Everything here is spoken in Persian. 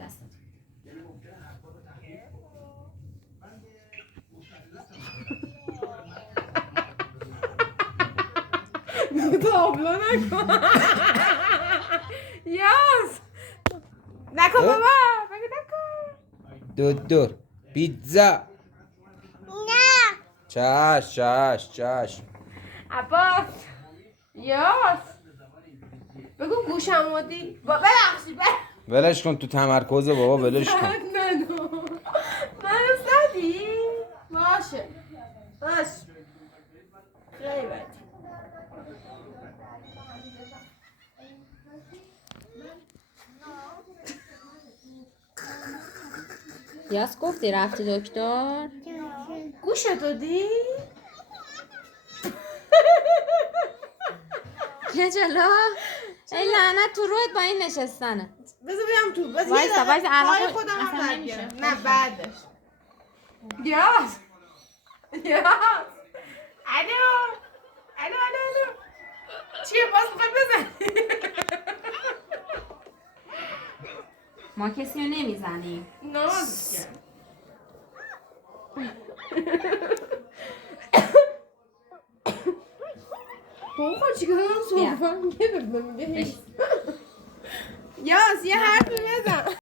دستت تابلو نکن یاس نکن بابا بگو نکن دور پیتزا نه چشم عباس یاس بگو گوشم دی ببخشید ولش کن تو تمرکز بابا ولش کن منو زدی؟ باشه خیلی بد یاس گفتی رفتی دکتر گوشتو دی؟ یه جلو ای لعنت تو روحت با این نشستنه بذار بیام تو بذار وایسا الان پای خودم اصلا هم نمیشه. نگیرم نه بعدش یاس الو چیه باز میخوای بزنی ما کسی رو نمیزنیم ناز کرد بابا چیکار دارم صحبت میگه یاس یه حرفی بزن